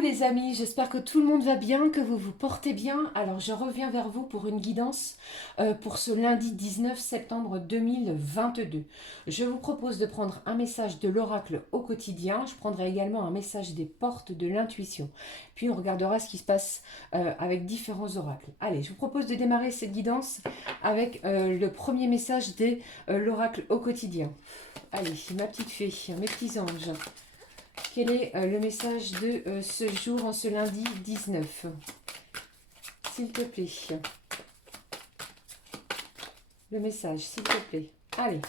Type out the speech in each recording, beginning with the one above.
les amis, j'espère que tout le monde va bien, que vous vous portez bien. Alors je reviens vers vous pour une guidance pour ce lundi 19 septembre 2022. Je vous propose de prendre un message de l'oracle au quotidien. Je prendrai également un message des portes de l'intuition. Puis on regardera ce qui se passe avec différents oracles. Allez, je vous propose de démarrer cette guidance avec le premier message de l'oracle au quotidien. Allez, ma petite fée, mes petits anges. Quel est le message de ce jour, en ce lundi 19? S'il te plaît. Le message, s'il te plaît. Allez.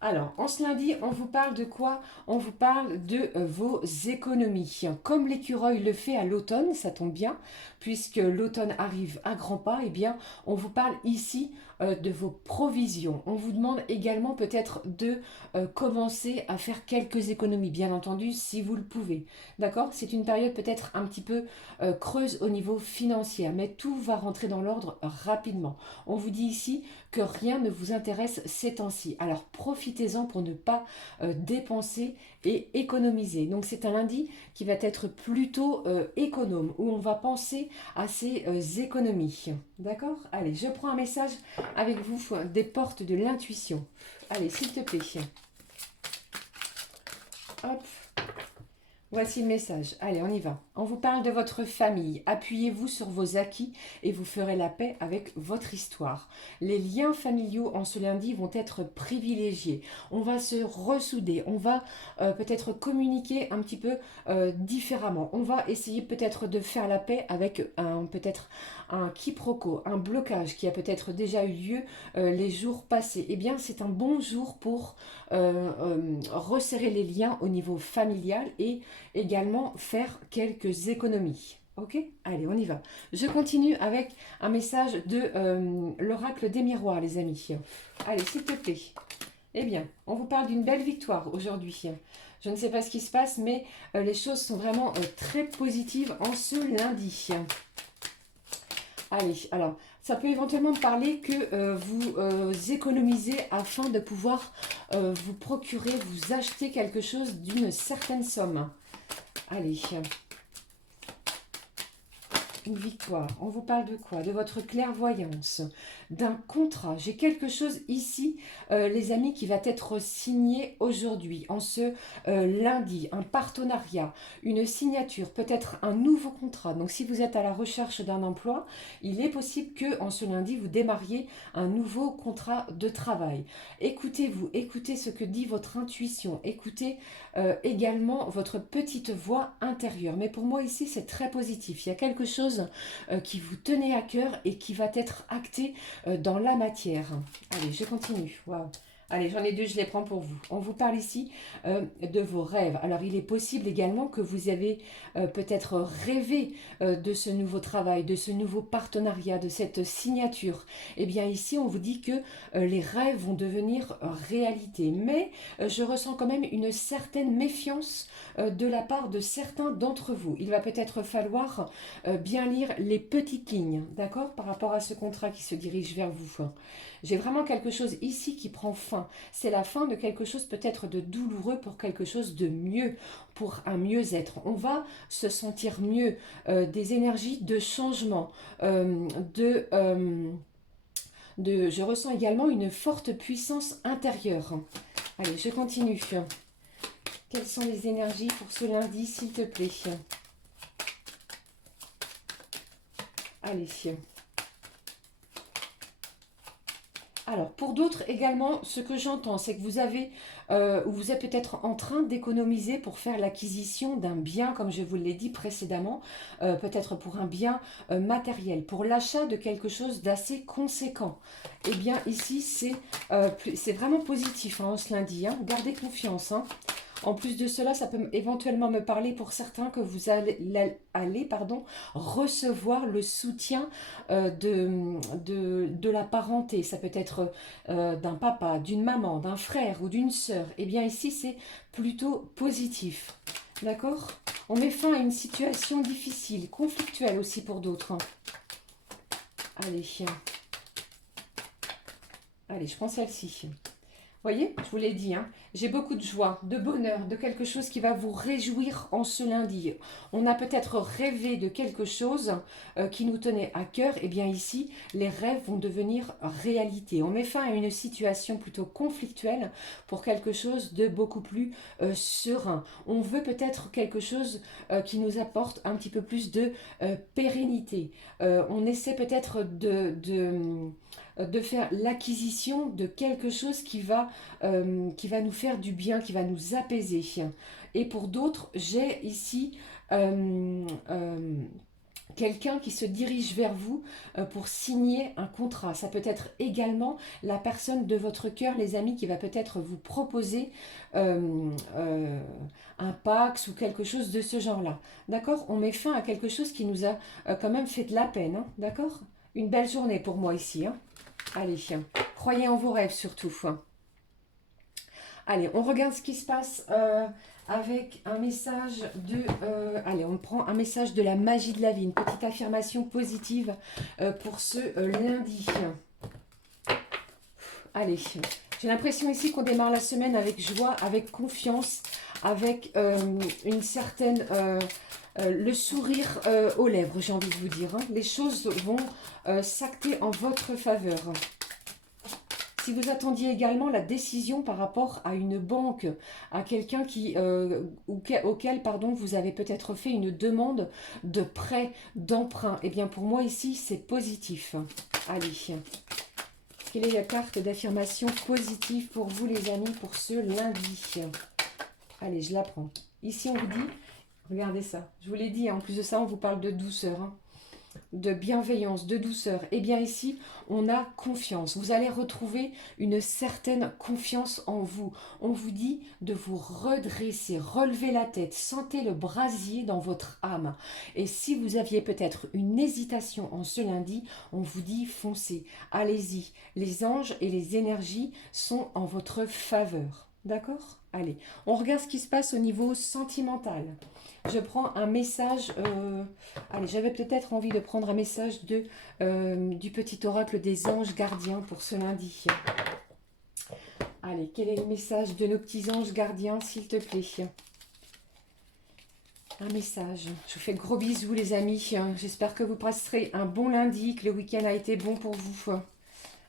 Alors, en ce lundi, on vous parle de quoi? On vous parle de vos économies. Comme l'écureuil le fait à l'automne, ça tombe bien, puisque l'automne arrive à grands pas, eh bien, on vous parle ici de vos provisions. On vous demande également peut-être de commencer à faire quelques économies, bien entendu, si vous le pouvez. D'accord? C'est une période peut-être un petit peu creuse au niveau financier, mais tout va rentrer dans l'ordre rapidement. On vous dit ici que rien ne vous intéresse ces temps-ci. Alors profitez-en pour ne pas dépenser et économiser. Donc c'est un lundi qui va être plutôt économe, où on va penser à ces économies. D'accord? Allez, je prends un message avec vous des portes de l'intuition. Allez, s'il te plaît. Hop. Voici le message. Allez, on y va. On vous parle de votre famille. Appuyez-vous sur vos acquis et vous ferez la paix avec votre histoire. Les liens familiaux en ce lundi vont être privilégiés. On va se ressouder. On va peut-être communiquer un petit peu différemment. On va essayer peut-être de faire la paix avec peut-être un quiproquo, un blocage qui a peut-être déjà eu lieu les jours passés. Eh bien, c'est un bon jour pour resserrer les liens au niveau familial et également faire quelques économies. Ok? Allez, on y va. Je continue avec un message de l'oracle des miroirs, les amis. Allez, s'il te plaît. Eh bien, on vous parle d'une belle victoire aujourd'hui. Je ne sais pas ce qui se passe, mais les choses sont vraiment très positives en ce lundi. Allez, alors, ça peut éventuellement parler que vous économisez afin de pouvoir vous procurer, vous acheter quelque chose d'une certaine somme. Allez, une victoire. On vous parle de quoi? De votre clairvoyance, d'un contrat. J'ai quelque chose ici, les amis, qui va être signé aujourd'hui, en ce lundi. Un partenariat, une signature, peut-être un nouveau contrat. Donc si vous êtes à la recherche d'un emploi, il est possible que en ce lundi, vous démarriez un nouveau contrat de travail. Écoutez-vous, écoutez ce que dit votre intuition. Écoutez également votre petite voix intérieure. Mais pour moi ici, c'est très positif. Il y a quelque chose qui vous tenait à cœur et qui va être acté dans la matière. Allez, je continue. Waouh. Allez, j'en ai deux, je les prends pour vous. On vous parle ici de vos rêves. Alors, il est possible également que vous avez peut-être rêvé de ce nouveau travail, de ce nouveau partenariat, de cette signature. Eh bien, ici, on vous dit que les rêves vont devenir réalité. Mais je ressens quand même une certaine méfiance de la part de certains d'entre vous. Il va peut-être falloir bien lire les petites lignes, d'accord, par rapport à ce contrat qui se dirige vers vous. J'ai vraiment quelque chose ici qui prend fin. C'est la fin de quelque chose peut-être de douloureux pour quelque chose de mieux, pour un mieux-être. On va se sentir mieux, des énergies de changement, je ressens également une forte puissance intérieure. Allez, je continue. Quelles sont les énergies pour ce lundi, s'il te plaît? Allez. Alors, pour d'autres également, ce que j'entends, c'est que vous êtes peut-être en train d'économiser pour faire l'acquisition d'un bien, comme je vous l'ai dit précédemment, peut-être pour un bien matériel, pour l'achat de quelque chose d'assez conséquent. Eh bien, ici, c'est vraiment positif hein, ce lundi. Hein. Gardez confiance. Hein. En plus de cela, ça peut éventuellement me parler pour certains que vous allez recevoir le soutien de la parenté. Ça peut être d'un papa, d'une maman, d'un frère ou d'une sœur. Eh bien ici, c'est plutôt positif. D'accord? On met fin à une situation difficile, conflictuelle aussi pour d'autres. Hein. Allez. Allez, je prends celle-ci. Voyez, je vous l'ai dit, hein, j'ai beaucoup de joie, de bonheur, de quelque chose qui va vous réjouir en ce lundi. On a peut-être rêvé de quelque chose qui nous tenait à cœur. Et bien ici, les rêves vont devenir réalité. On met fin à une situation plutôt conflictuelle pour quelque chose de beaucoup plus serein. On veut peut-être quelque chose qui nous apporte un petit peu plus de pérennité. On essaie peut-être de faire l'acquisition de quelque chose qui va nous faire du bien, qui va nous apaiser. Et pour d'autres, j'ai ici quelqu'un qui se dirige vers vous pour signer un contrat. Ça peut être également la personne de votre cœur, les amis, qui va peut-être vous proposer un Pax ou quelque chose de ce genre-là. D'accord? On met fin à quelque chose qui nous a quand même fait de la peine. Hein. D'accord? Une belle journée pour moi ici. Hein. Allez, croyez en vos rêves surtout. Allez, on regarde ce qui se passe avec un message de... allez, on prend un message de la magie de la vie, une petite affirmation positive pour ce lundi. Allez, j'ai l'impression ici qu'on démarre la semaine avec joie, avec confiance, avec une certaine... le sourire aux lèvres, j'ai envie de vous dire. Hein. Les choses vont s'acter en votre faveur. Si vous attendiez également la décision par rapport à une banque, à quelqu'un auquel pardon, vous avez peut-être fait une demande de prêt, d'emprunt, eh bien pour moi ici c'est positif. Allez, quelle est la carte d'affirmation positive pour vous les amis pour ce lundi? Allez, je la prends. Ici on vous dit, regardez ça, je vous l'ai dit, en plus de ça on vous parle de douceur. Hein. De bienveillance, de douceur. Et bien ici, on a confiance. Vous allez retrouver une certaine confiance en vous. On vous dit de vous redresser, relever la tête, sentez le brasier dans votre âme. Et si vous aviez peut-être une hésitation en ce lundi, on vous dit foncez, allez-y. Les anges et les énergies sont en votre faveur. D'accord? Allez, on regarde ce qui se passe au niveau sentimental. Je prends un message, allez, j'avais peut-être envie de prendre un message du petit oracle des anges gardiens pour ce lundi. Allez, quel est le message de nos petits anges gardiens, s'il te plaît? Un message. Je vous fais de gros bisous, les amis. J'espère que vous passerez un bon lundi, que le week-end a été bon pour vous.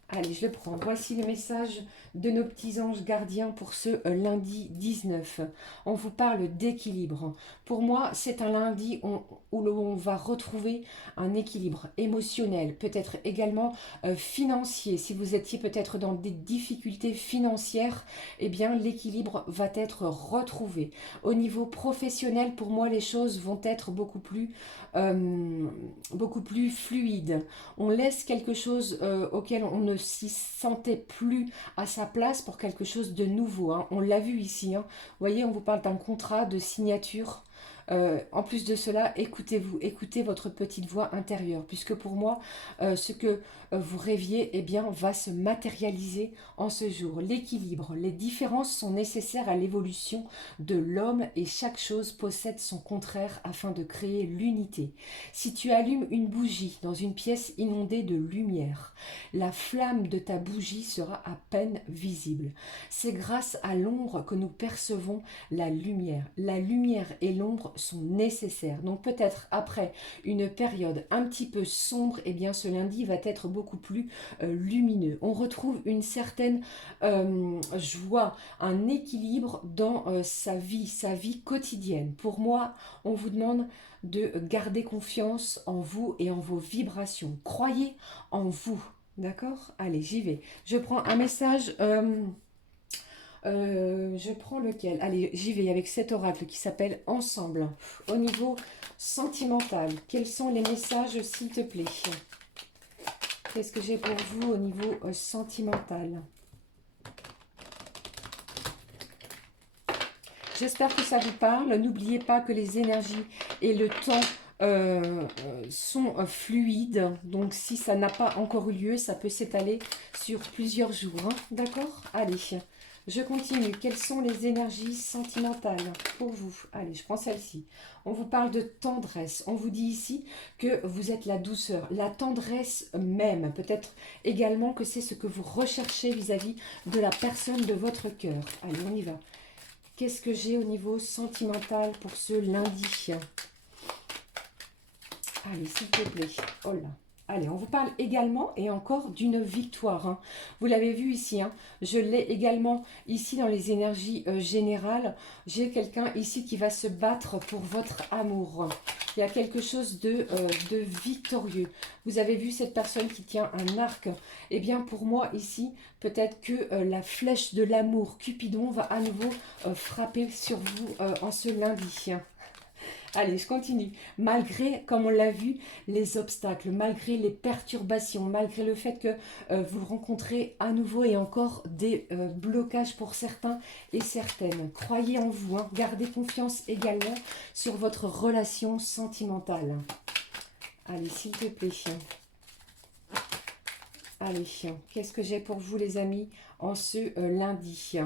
Allez, je le prends. Voici le message de nos petits anges gardiens pour ce lundi 19. On vous parle d'équilibre. Pour moi, c'est un lundi où l'on va retrouver un équilibre émotionnel, peut-être également financier. Si vous étiez peut-être dans des difficultés financières, eh bien l'équilibre va être retrouvé. Au niveau professionnel, pour moi, les choses vont être beaucoup plus fluides. On laisse quelque chose auquel on ne s'y sentait plus à sa place pour quelque chose de nouveau. Hein. On l'a vu ici. Hein. Vous voyez, on vous parle d'un contrat de signature. En plus de cela, écoutez-vous, écoutez votre petite voix intérieure, puisque pour moi, ce que vous rêviez, eh bien, va se matérialiser en ce jour. L'équilibre, les différences sont nécessaires à l'évolution de l'homme et chaque chose possède son contraire afin de créer l'unité. Si tu allumes une bougie dans une pièce inondée de lumière, la flamme de ta bougie sera à peine visible. C'est grâce à l'ombre que nous percevons la lumière. La lumière et l'ombre sont nécessaires. Donc peut-être après une période un petit peu sombre, eh bien ce lundi va être beaucoup plus lumineux. On retrouve une certaine joie, un équilibre dans sa vie quotidienne. Pour moi, on vous demande de garder confiance en vous et en vos vibrations. Croyez en vous. D'accord? Allez, j'y vais. Je prends un message... je prends lequel? Allez, j'y vais avec cet oracle qui s'appelle Ensemble. Au niveau sentimental, quels sont les messages, s'il te plaît? Qu'est-ce que j'ai pour vous au niveau sentimental? J'espère que ça vous parle. N'oubliez pas que les énergies et le temps sont fluides. Donc, si ça n'a pas encore eu lieu, ça peut s'étaler sur plusieurs jours. Hein. D'accord? Allez, Je continue. Quelles sont les énergies sentimentales pour vous? Allez, je prends celle-ci. On vous parle de tendresse. On vous dit ici que vous êtes la douceur, la tendresse même. Peut-être également que c'est ce que vous recherchez vis-à-vis de la personne de votre cœur. Allez, on y va. Qu'est-ce que j'ai au niveau sentimental pour ce lundi? Allez, s'il te plaît. Oh là. Allez, on vous parle également et encore d'une victoire, hein. Vous l'avez vu ici, hein. Je l'ai également ici dans les énergies générales. J'ai quelqu'un ici qui va se battre pour votre amour. Il y a quelque chose de victorieux. Vous avez vu cette personne qui tient un arc. Eh bien, pour moi, ici, peut-être que la flèche de l'amour, Cupidon, va à nouveau frapper sur vous en ce lundi. Allez, je continue. Malgré, comme on l'a vu, les obstacles, malgré les perturbations, malgré le fait que vous rencontrez à nouveau et encore des blocages pour certains et certaines. Croyez en vous, hein. Gardez confiance également sur votre relation sentimentale. Allez, s'il te plaît. Allez, qu'est-ce que j'ai pour vous les amis en ce lundi?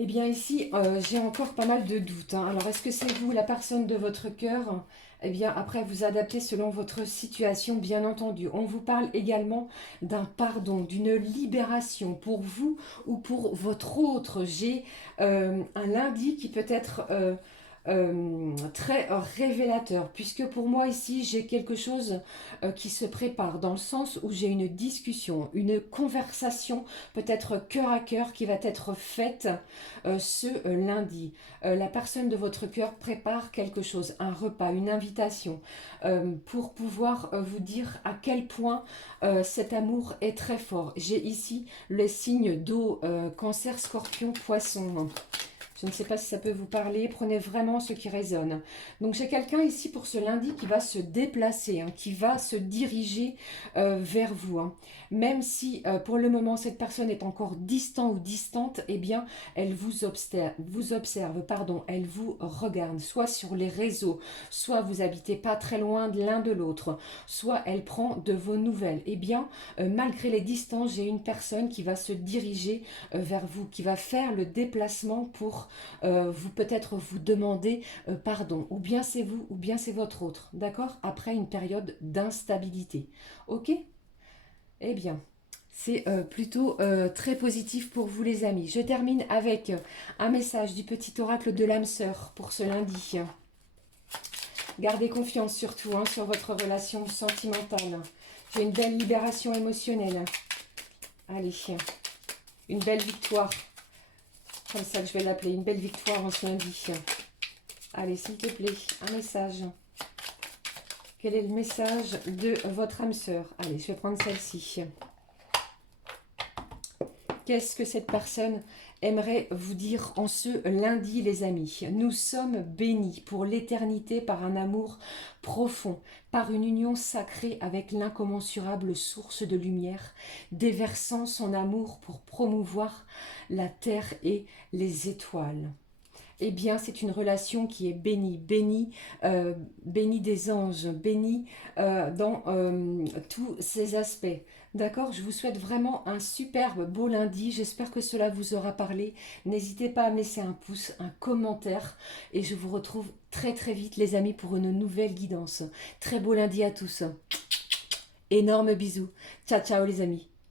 Eh bien ici, j'ai encore pas mal de doutes, hein. Alors, est-ce que c'est vous, la personne de votre cœur? Eh bien, après, vous adaptez selon votre situation, bien entendu. On vous parle également d'un pardon, d'une libération pour vous ou pour votre autre. J'ai un lundi qui peut être très révélateur, puisque pour moi ici j'ai quelque chose qui se prépare dans le sens où j'ai une discussion, une conversation peut-être cœur à cœur qui va être faite ce lundi. La personne de votre cœur prépare quelque chose, un repas, une invitation pour pouvoir vous dire à quel point cet amour est très fort. J'ai ici les signes d'eau, cancer, scorpion, poisson. Je ne sais pas si ça peut vous parler. Prenez vraiment ce qui résonne. Donc, j'ai quelqu'un ici pour ce lundi qui va se déplacer, hein, qui va se diriger vers vous, hein. Même si, pour le moment, cette personne est encore distante ou distante, eh bien, elle vous observe, pardon, elle vous regarde, soit sur les réseaux, soit vous habitez pas très loin de l'un de l'autre, soit elle prend de vos nouvelles. Eh bien, malgré les distances, j'ai une personne qui va se diriger vers vous, qui va faire le déplacement pour vous peut-être vous demander pardon, ou bien c'est vous, ou bien c'est votre autre, d'accord? Après une période d'instabilité, ok? Eh bien, c'est plutôt très positif pour vous les amis. Je termine avec un message du petit oracle de l'âme sœur pour ce lundi. Gardez confiance surtout hein, sur votre relation sentimentale. J'ai une belle libération émotionnelle. Allez, une belle victoire. Comme ça que je vais l'appeler, une belle victoire en ce lundi. Allez, s'il te plaît, un message. Quel est le message de votre âme sœur? Allez, je vais prendre celle-ci. Qu'est-ce que cette personne aimerait vous dire en ce lundi, les amis? Nous sommes bénis pour l'éternité par un amour profond, par une union sacrée avec l'incommensurable source de lumière, déversant son amour pour promouvoir la terre et les étoiles. Eh bien, c'est une relation qui est bénie, bénie des anges, bénie dans tous ses aspects. D'accord? Je vous souhaite vraiment un superbe beau lundi. J'espère que cela vous aura parlé. N'hésitez pas à me laisser un pouce, un commentaire. Et je vous retrouve très très vite, les amis, pour une nouvelle guidance. Très beau lundi à tous. Énorme bisous. Ciao, ciao les amis.